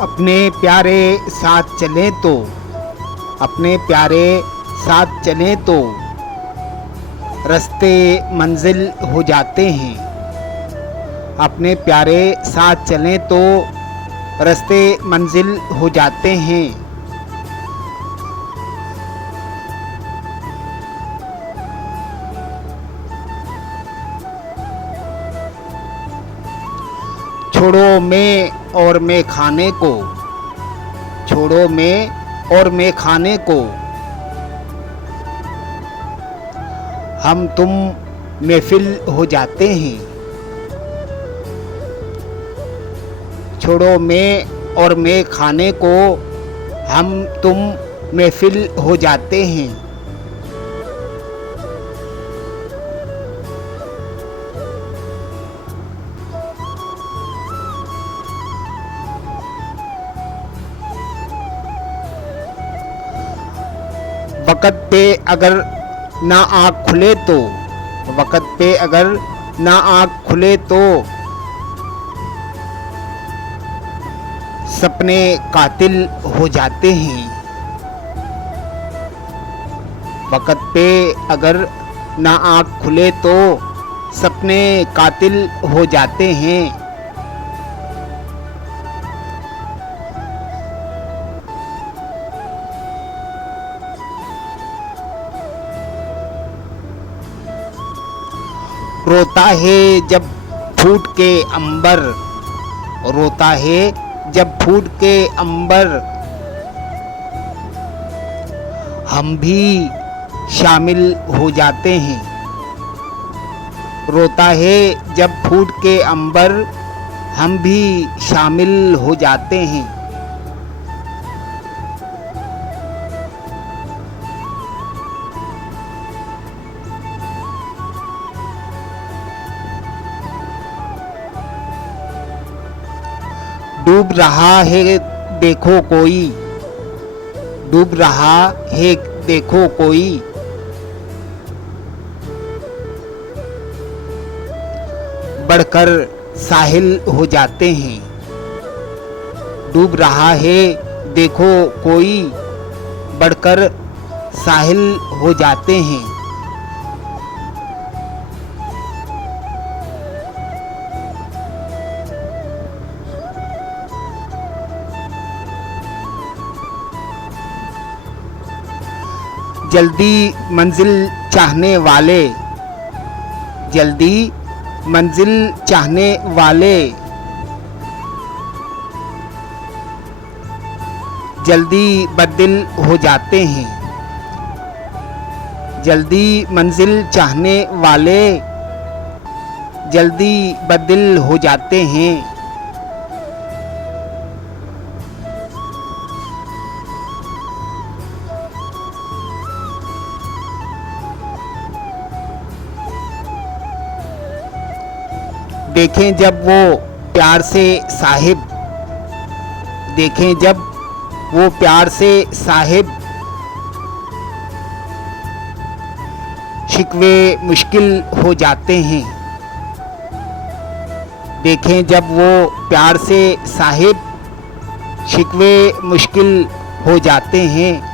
अपने प्यारे साथ चलें तो, अपने प्यारे साथ चलें तो रास्ते मंजिल हो जाते हैं। अपने प्यारे साथ चलें तो रास्ते मंजिल हो जाते हैं। छोड़ो मैं और मैं खाने को, छोड़ो मैं और मैं खाने को, हम तुम महफिल हो जाते हैं। छोड़ो मैं और मैं खाने को, हम तुम महफिल हो जाते हैं। वक़्त पे अगर ना आँख खुले तो, वक़्त पे अगर ना आँख खुले तो सपने कातिल हो जाते हैं। वक़्त पे अगर ना आँख खुले तो सपने कातिल हो जाते हैं। रोता है जब फूट के अंबर, रोता है जब फूट के अंबर, हम भी शामिल हो जाते हैं। रोता है जब फूट के अंबर, हम भी शामिल हो जाते हैं। डूब रहा है देखो कोई, डूब रहा है देखो कोई, बढ़कर साहिल हो जाते हैं। डूब रहा है देखो कोई, बढ़कर साहिल हो जाते हैं। जल्दी मंजिल चाहने वाले, जल्दी मंजिल चाहने वाले, जल्दी बददिल हो जाते हैं। जल्दी मंजिल चाहने वाले, जल्दी बददिल हो जाते हैं। देखें जब वो प्यार से साहिब, देखें जब वो प्यार से साहिब, शिकवे मुश्किल हो जाते हैं। देखें जब वो प्यार से साहिब, शिकवे मुश्किल हो जाते हैं।